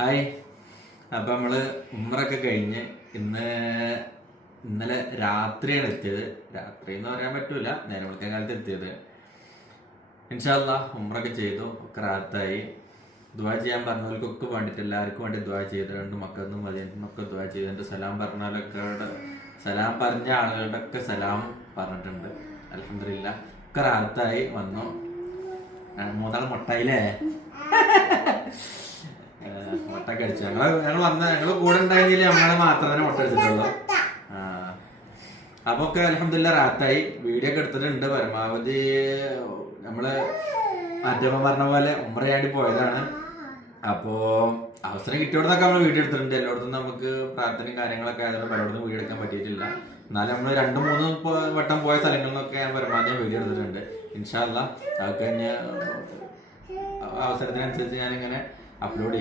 Hi. അപ്പം നമ്മള് ഉംറയൊക്കെ കഴിഞ്ഞ് ഇന്നലെ രാത്രിയാണ് എത്തിയത്. രാത്രി എന്ന് പറയാൻ പറ്റൂല, നേരം വിളിക്കാൻ കാലത്ത് എത്തിയത്. ഇൻഷാ അല്ലാഹ് ഉംറയൊക്കെ ചെയ്തു, ഒക്കെ റാഹത്തായി. ദുആ ചെയ്യാൻ പറഞ്ഞവർക്കൊക്കെ വേണ്ടിയിട്ട് എല്ലാവർക്കും വേണ്ടി ദുആ ചെയ്തു. രണ്ട് മക്കൾക്കും മതിയനൊക്കെ ദുആ ചെയ്തു. എൻ്റെ സലാം സലാം പറഞ്ഞ ആളുകളുടെ ഒക്കെ സലാം പറഞ്ഞിട്ടുണ്ട്. അൽഹംദുലില്ലാ ഒക്കെ റാഹത്തായി വന്നു. മൂന്നാൾ മുട്ടായില്ലേ മുട്ടൊക്കെ അടിച്ചു. ഞങ്ങള് കൂടെ ഉണ്ടായിരുന്നില്ല, നമ്മളെ മാത്രം തന്നെ മുട്ട അടിച്ചിട്ടുള്ളൂ. അപ്പൊ ഒക്കെ അൽഹംദുലില്ലാ റാഹത്തായി. വീഡിയോ ഒക്കെ എടുത്തിട്ടുണ്ട്. പരമാവധി നമ്മള് മറ്റപ്പം പറഞ്ഞ പോലെ ഉംറയാണ്ടി പോയതാണ്. അപ്പോ അവസരം കിട്ടിയോടത്തൊക്കെ നമ്മള് വീഡിയോ എടുത്തിട്ടുണ്ട്. എല്ലായിടത്തും നമുക്ക് പ്രാർത്ഥനയും കാര്യങ്ങളൊക്കെ ആയതുകൊണ്ട് പലയിടത്തും വീഡിയോ എടുക്കാൻ പറ്റിയിട്ടില്ല. എന്നാലും നമ്മള് 2-3 വട്ടം പോയ സ്ഥലങ്ങളിലൊക്കെ ഞാൻ പരമാവധി വീഡിയോ എടുത്തിട്ടുണ്ട്. ഇൻഷാ അല്ലാഹ് അതൊക്കെ അവസരത്തിനനുസരിച്ച് ഞാനിങ്ങനെ അപ്ലോഡ് ചെയ്യാം.